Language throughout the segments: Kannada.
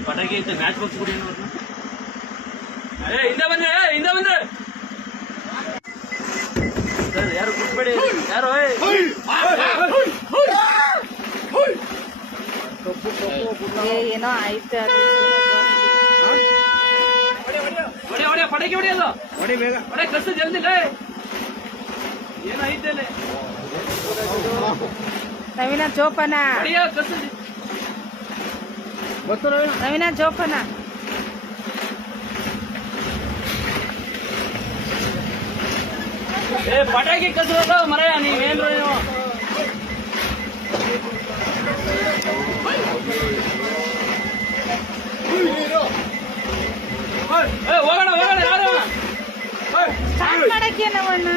ಪಟಾಕಿ ಐತೆ ಮ್ಯಾಚ್ ಬಾಕ್ಸ್ ಕೊಡಿ ಹಿಂದೆ ಬಂದ್ರೆ ಸರ್ ಯಾರು ಕುಟ್ಬೇಡಿ ಯಾರು ಏನೋ ಆಯ್ತು ಹೊಡೆ ಪಟಾಕಿ ಹೊಡೆಯೋದು ಹೊಡೆ ಕಸ ಜಲ್ದಿ ಏನೋ ಐತೆ ನವೀನ ಜೋಪಾನ ಹೊಡೆಯ ಕಸ ನವೀನ ಜೋಪಾನ ಪಟಾಕಿ ಕಸದ ಮರೆಯ ನೀವೇನ್ರು ನೀವು ಹೋಗೋಣ ಯಾರು ಸ್ಟಾರ್ಟ್ ಮಾಡಕ್ಕೆ ನಾವಣ್ಣ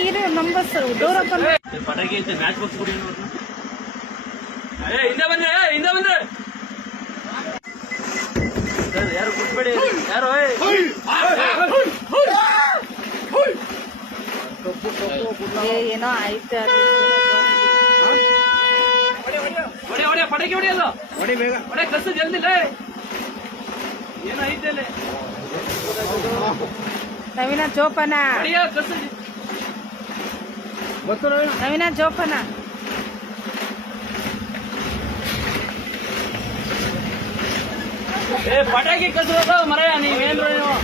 ಇರು ನಂಬರ್ಸ್ ಡೋರ್ ಓಪನ್ ಪಟಾಕಿ ಐತೆ ಮ್ಯಾಚ್ ಬಾಕ್ಸ್ ಕೊಡಿ ಹಿಂದೆ ಬಂದ್ರೆ ಸರ್ ಯಾರು ಕುಟ್ಬೇಡಿ ಯಾರು ಏನೋ ಆಯ್ತು ಹೊಡೆ ಪಟಾಕಿ ಹೊಡೆಯೋದು ಹೊಡೆ ಕಸ ಜಲ್ದಿ ಏನೋ ಐತೆ ನವೀನ ಜೋಪಾನ ಹೊಡೆಯ ಕಸ ನವೀನ ಜೋಪಾನ ಪಟಾಕಿ ಕಸದ ಮರೆಯ ನೀವೇನ್ರು ನೀವು